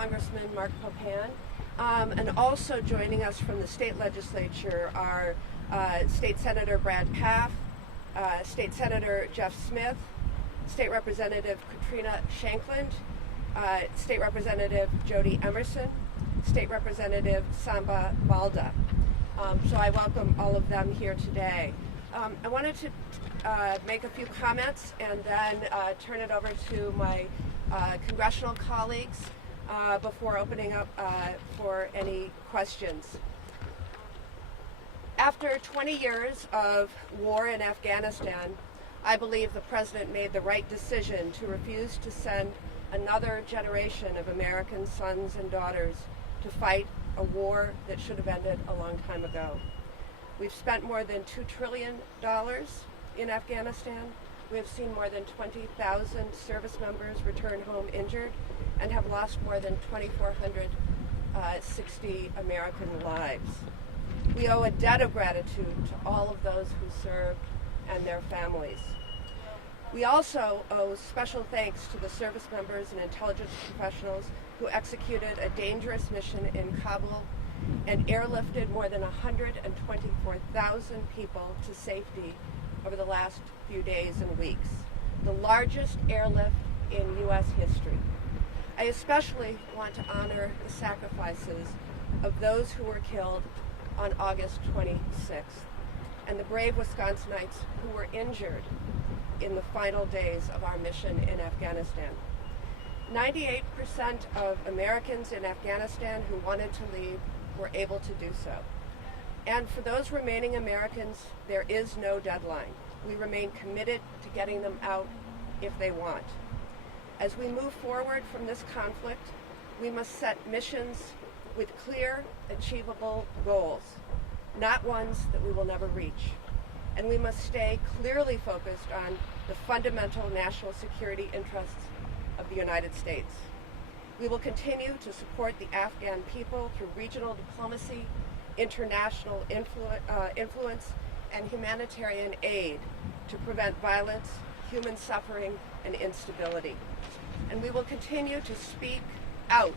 Congressman Mark Pocan. And also joining us from the state legislature are State Senator Brad Pfaff, State Senator Jeff Smith, State Representative Katrina Shankland, State Representative Jody Emerson, State Representative Samba Balda. So I welcome all of them here today. I wanted to make a few comments and then turn it over to my congressional colleagues before opening up for any questions. After 20 years of war in Afghanistan, I believe the President made the right decision to refuse to send another generation of American sons and daughters to fight a war that should have ended a long time ago. We've spent more than $2 trillion in Afghanistan. We have seen more than 20,000 service members return home injured and have lost more than 2,460 American lives. We owe a debt of gratitude to all of those who served and their families. We also owe special thanks to the service members and intelligence professionals who executed a dangerous mission in Kabul and airlifted more than 124,000 people to safety over the last few days and weeks, the largest airlift in U.S. history. I especially want to honor the sacrifices of those who were killed on August 26th and the brave Wisconsinites who were injured in the final days of our mission in Afghanistan. 98% of Americans in Afghanistan who wanted to leave were able to do so. And for those remaining Americans, there is no deadline. We remain committed to getting them out if they want. As we move forward from this conflict, we must set missions with clear, achievable goals, not ones that we will never reach. And we must stay clearly focused on the fundamental national security interests of the United States. We will continue to support the Afghan people through regional diplomacy, international influence, and humanitarian aid to prevent violence, human suffering, and instability. And we will continue to speak out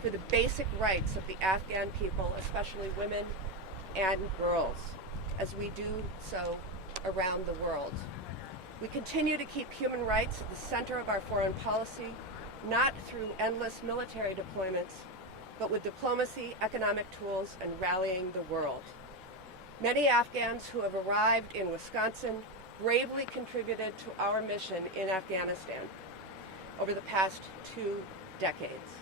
for the basic rights of the Afghan people, especially women and girls, as we do so around the world. We continue to keep human rights at the center of our foreign policy, not through endless military deployments, but with diplomacy, economic tools, and rallying the world. Many Afghans who have arrived in Wisconsin bravely contributed to our mission in Afghanistan over the past 2 decades.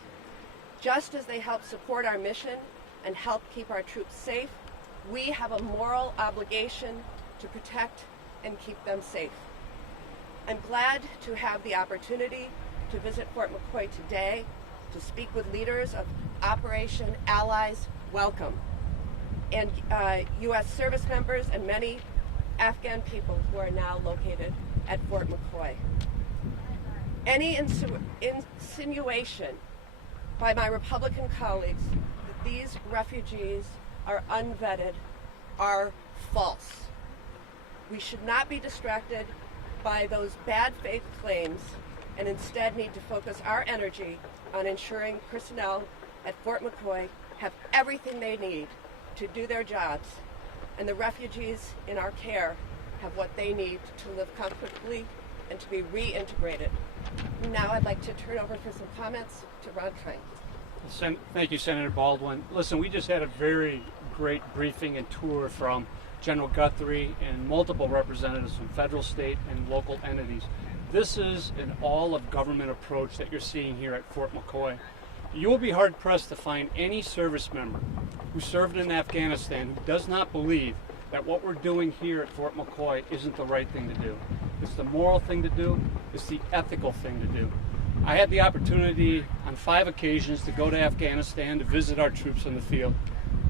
Just as they help support our mission and help keep our troops safe, we have a moral obligation to protect and keep them safe. I'm glad to have the opportunity to visit Fort McCoy today to speak with leaders of Operation Allies Welcome and U.S. service members and many Afghan people who are now located at Fort McCoy. Any insinuation by my Republican colleagues that these refugees are unvetted are false. We should not be distracted by those bad faith claims and instead need to focus our energy on ensuring personnel at Fort McCoy have everything they need to do their jobs, and the refugees in our care have what they need to live comfortably and to be reintegrated. Now I'd like to turn over for some comments to Ron Kind. Thank you, Senator Baldwin. Listen, we just had a very great briefing and tour from General Guthrie and multiple representatives from federal, state, and local entities. This is an all-of-government approach that you're seeing here at Fort McCoy. You will be hard-pressed to find any service member who served in Afghanistan who does not believe that what we're doing here at Fort McCoy isn't the right thing to do. It's the moral thing to do. It's the ethical thing to do. I had the opportunity on 5 occasions to go to Afghanistan to visit our troops in the field.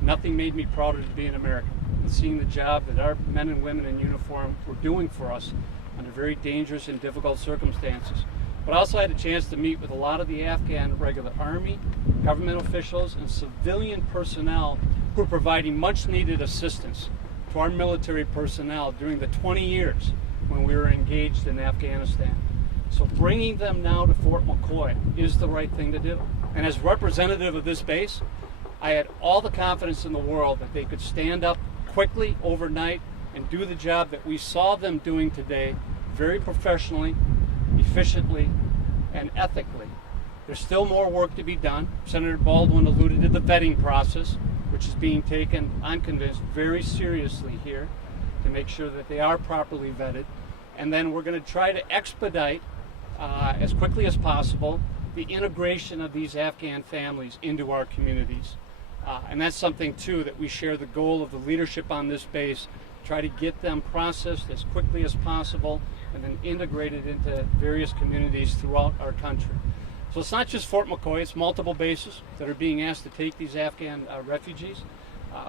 Nothing made me prouder to be an American than seeing the job that our men and women in uniform were doing for us under very dangerous and difficult circumstances. But I also had a chance to meet with a lot of the Afghan regular army, government officials, and civilian personnel who are providing much needed assistance to our military personnel during the 20 years when we were engaged in Afghanistan. So bringing them now to Fort McCoy is the right thing to do. And as representative of this base, I had all the confidence in the world that they could stand up quickly overnight and do the job that we saw them doing today very professionally, efficiently, and ethically. There's still more work to be done. Senator Baldwin alluded to the vetting process, which is being taken, I'm convinced, very seriously here to make sure that they are properly vetted. And then we're going to try to expedite, as quickly as possible, the integration of these Afghan families into our communities. And that's something, too, that we share the goal of the leadership on this base, try to get them processed as quickly as possible and then integrated into various communities throughout our country. So it's not just Fort McCoy, it's multiple bases that are being asked to take these Afghan refugees.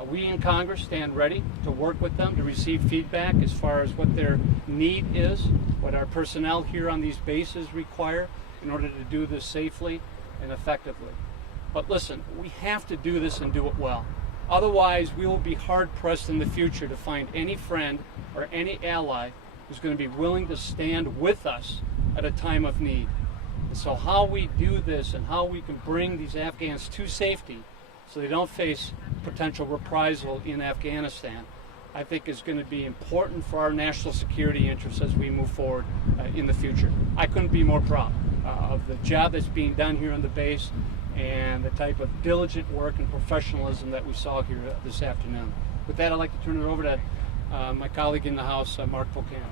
We in Congress stand ready to work with them to receive feedback as far as what their need is, what our personnel here on these bases require in order to do this safely and effectively. But listen, we have to do this and do it well. Otherwise, we will be hard-pressed in the future to find any friend or any ally who's going to be willing to stand with us at a time of need. And so how we do this and how we can bring these Afghans to safety so they don't face potential reprisal in Afghanistan, I think is going to be important for our national security interests as we move forward in the future. I couldn't be more proud of the job that's being done here on the base and the type of diligent work and professionalism that we saw here this afternoon. With that, I'd like to turn it over to my colleague in the House, Mark Pocan.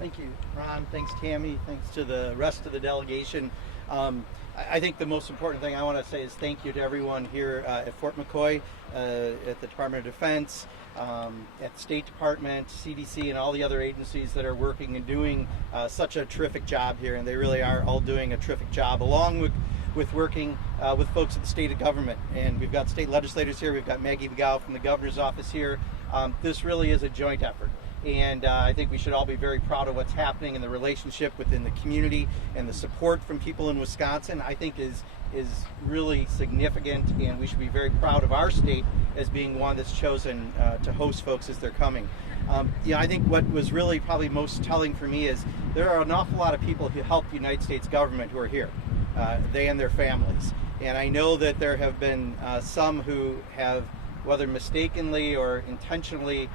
Thank you, Ron. Thanks, Tammy. Thanks to the rest of the delegation. I think the most important thing I want to say is thank you to everyone here at Fort McCoy, at the Department of Defense, at the State Department, CDC, and all the other agencies that are working and doing such a terrific job here. And they really are all doing a terrific job, along with working with folks at the state government. And we've got state legislators here. We've got Maggie McGow from the governor's office here. This really is a joint effort. And I think we should all be very proud of what's happening in the relationship within the community, and the support from people in Wisconsin, I think is really significant, and we should be very proud of our state as being one that's chosen to host folks as they're coming. I think what was really probably most telling for me is there are an awful lot of people who help the United States government who are here, they and their families. And I know that there have been some who have, whether mistakenly or intentionally,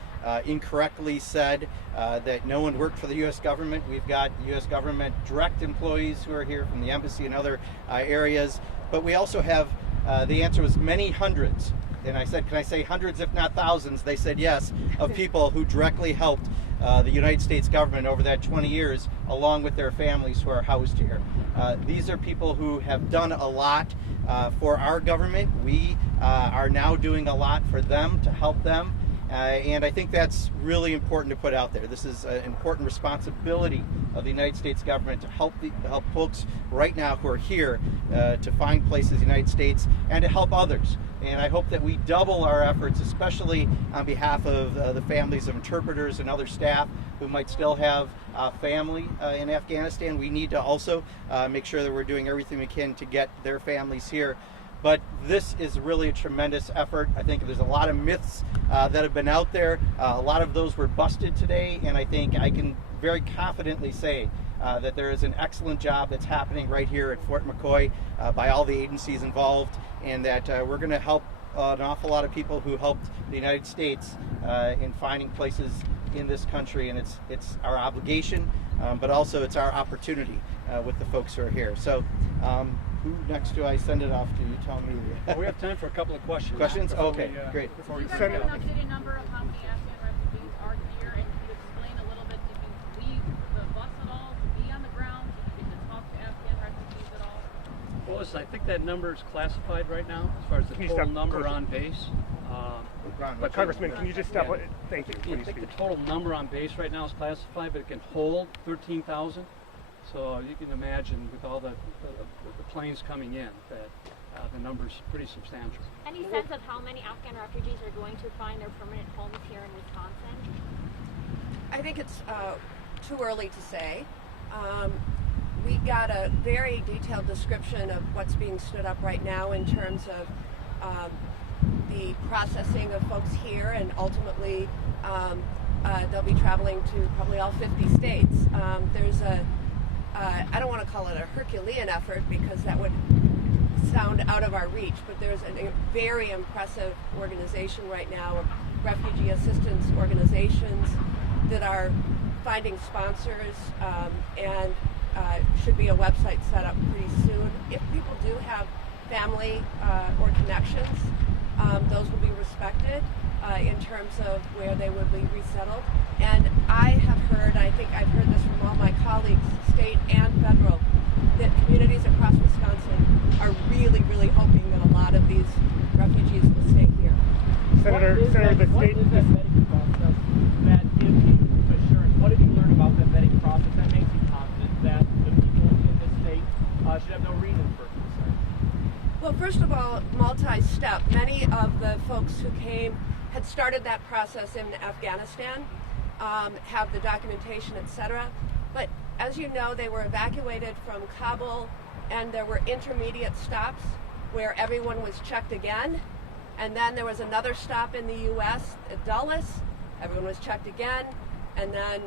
incorrectly said that no one worked for the U.S. government. We've got U.S. government direct employees who are here from the embassy and other areas. But we also have, the answer was many hundreds. And I said, can I say hundreds, if not thousands? They said yes, of people who directly helped the United States government over that 20 years, along with their families who are housed here. These are people who have done a lot for our government. We are now doing a lot for them to help them. And I think that's really important to put out there. This is an important responsibility of the United States government to help folks right now who are here to find places in the United States and to help others. And I hope that we double our efforts, especially on behalf of the families of interpreters and other staff who might still have family in Afghanistan. We need to also make sure that we're doing everything we can to get their families here. But this is really a tremendous effort. I think there's a lot of myths that have been out there. A lot of those were busted today, and I think I can very confidently say that there is an excellent job that's happening right here at Fort McCoy by all the agencies involved, and that we're going to help an awful lot of people who helped the United States in finding places in this country, and it's our obligation, but also it's our opportunity with the folks who are here. So. Who next do I send it off to? You tell me. Well, we have time for a couple of questions. Questions? Okay, great. Before we send an updated number of how many Afghan refugees are here, and can you explain a little bit? Did you leave the bus at all to be on the ground? Did you get to talk to Afghan refugees at all? Well, listen, I think that number is classified right now as far as the total number on base. But Congressman, can you just stop? Yeah. Thank you. I think the total number on base right now is classified, but it can hold 13,000. So you can imagine with all the planes coming in that the number's pretty substantial. Any sense of how many Afghan refugees are going to find their permanent homes here in Wisconsin? I think it's too early to say. We got a very detailed description of what's being stood up right now in terms of the processing of folks here, and ultimately they'll be traveling to probably all 50 states. There's I don't want to call it a Herculean effort, because that would sound out of our reach, but there's a very impressive organization right now of refugee assistance organizations that are finding sponsors, and should be a website set up pretty soon. If people do have family or connections, those will be respected in terms of where they would be resettled. And I have heard, I think I've heard this from all my colleagues, state and federal, that communities across Wisconsin are really, really hoping that a lot of these refugees will stay here. Senator, the state. What is that vetting process that gives you assurance? What have you learned about that vetting process that makes you confident that the people in this state should have no reason for concern? Well, first of all, multi-step. Many of the folks who came had started that process in Afghanistan, have the documentation, etc. But as you know, they were evacuated from Kabul, and there were intermediate stops where everyone was checked again. And then there was another stop in the U.S. at Dulles. Everyone was checked again. And then,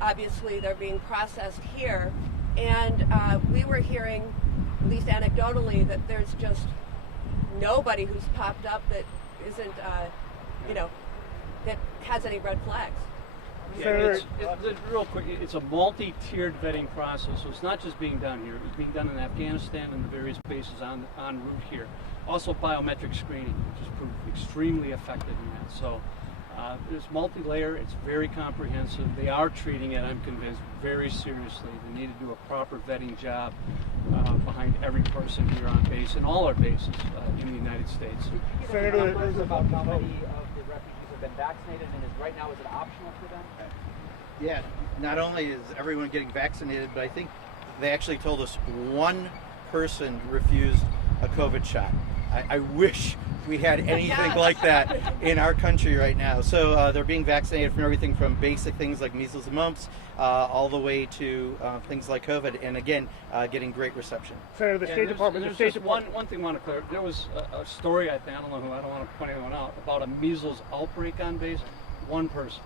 obviously, they're being processed here. And we were hearing, at least anecdotally, that there's just nobody who's popped up that isn't, that has any red flags. Yeah, real quick, it's a multi-tiered vetting process, so it's not just being done here. It's being done in Afghanistan and the various bases en route here. Also biometric screening, which has proved extremely effective in that. So it's multi-layer, it's very comprehensive. They are treating it, I'm convinced, very seriously. They need to do a proper vetting job behind every person here on base and all our bases in the United States. Senator, Numbers about how many of the refugees have been vaccinated, and right now is it optional for them? Yeah, not only is everyone getting vaccinated, but I think they actually told us one person refused a COVID shot. I wish we had anything like that in our country right now. So they're being vaccinated from everything from basic things like measles and mumps all the way to things like COVID, and again, getting great reception. Senator, the State Department. One thing I want to clear. There was a story, I don't want to point anyone out, about a measles outbreak on base. One person.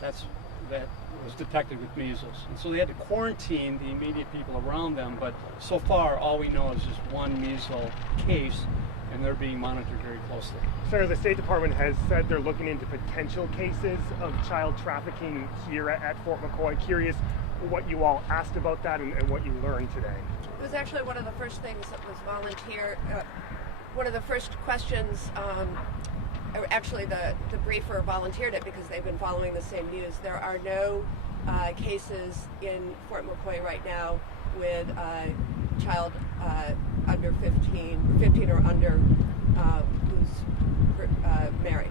That was detected with measles. And so they had to quarantine the immediate people around them, but so far all we know is just one measles case, and they're being monitored very closely. Senator, the State Department has said they're looking into potential cases of child trafficking here at Fort McCoy. Curious what you all asked about that and what you learned today. It was actually one of the first things that was volunteered. One of the first questions, actually the briefer volunteered it because they've been following the same news. There are no cases in Fort McCoy right now with child under 15 or under who's married.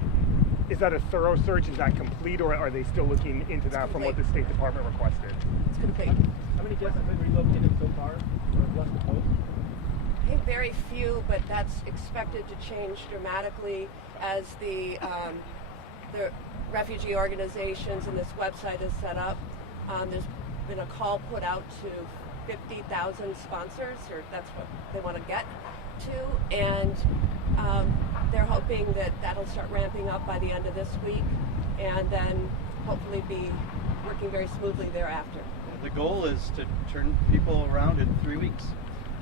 Is that a thorough search? Is that complete, or are they still looking into that from what the State Department requested? It's complete. How many guests have been relocated so far, or left the post? I think very few, but that's expected to change dramatically as the refugee organizations and this website is set up. There's been a call put out to 50,000 sponsors, or that's what they want to get to, and they're hoping that that'll start ramping up by the end of this week, and then hopefully be working very smoothly thereafter. The goal is to turn people around in 3 weeks.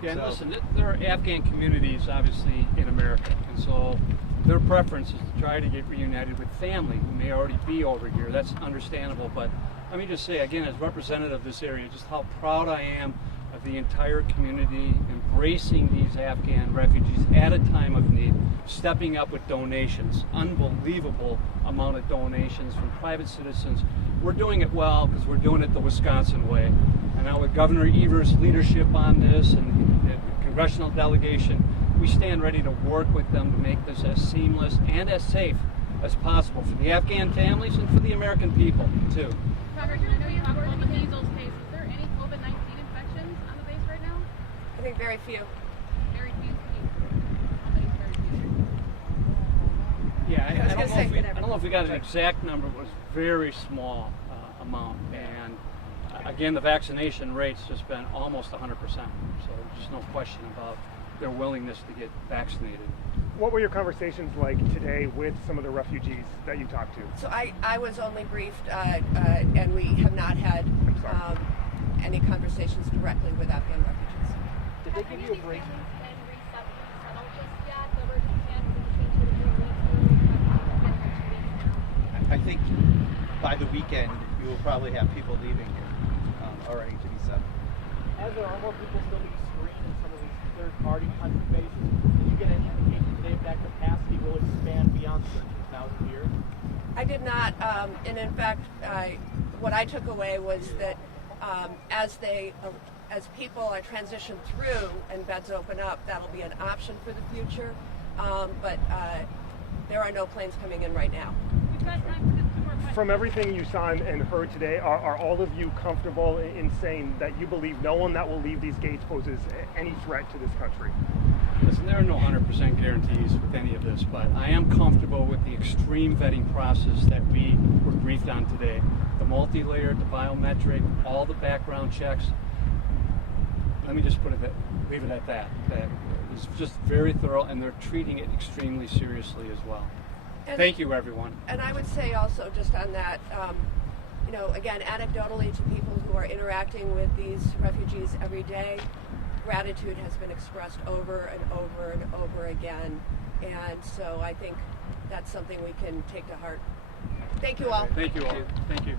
Yeah, and listen, there are Afghan communities, obviously, in America, and so their preference is to try to get reunited with family who may already be over here. That's understandable, but let me just say, again, as representative of this area, just how proud I am of the entire community embracing these Afghan refugees at a time of need, stepping up with donations, unbelievable amount of donations from private citizens. We're doing it well because we're doing it the Wisconsin way. And now with Governor Evers' leadership on this and the congressional delegation, we stand ready to work with them to make this as seamless and as safe as possible for the Afghan families and for the American people, too. Congressman, I know you talked about the measles case. Is there any COVID-19 infections on the base right now? I think very few. Very few. How many very few? Yeah, I don't gonna say, know if we got an exact number. It was very small amount, and again, the vaccination rate's just been almost 100%. So there's just no question about their willingness to get vaccinated. What were your conversations like today with some of the refugees that you talked to? So I was only briefed, and we have not had any conversations directly with Afghan refugees. Did they give you a break? weekend, you will probably have people leaving here already to be set. As there are more people still being screened in some of these third-party country bases, did you get any indication today if that capacity will expand beyond 13,000 here? I did not, and in fact, what I took away was that as people are transitioned through and beds open up, that'll be an option for the future. But there are no planes coming in right now. We've got time for just two more questions. From everything you saw and heard today, are all of you comfortable in saying that you believe no one that will leave these gates poses any threat to this country? Listen, there are no 100% guarantees with any of this, but I am comfortable with the extreme vetting process that we were briefed on today. The multi-layered, the biometric, all the background checks. Let me just leave it at that. That it was just very thorough, and they're treating it extremely seriously as well. And, Thank you, everyone. And I would say also, just on that, again, anecdotally to people who are interacting with these refugees every day, gratitude has been expressed over and over and over again. And so I think that's something we can take to heart. Thank you all. Thank you all. Thank you.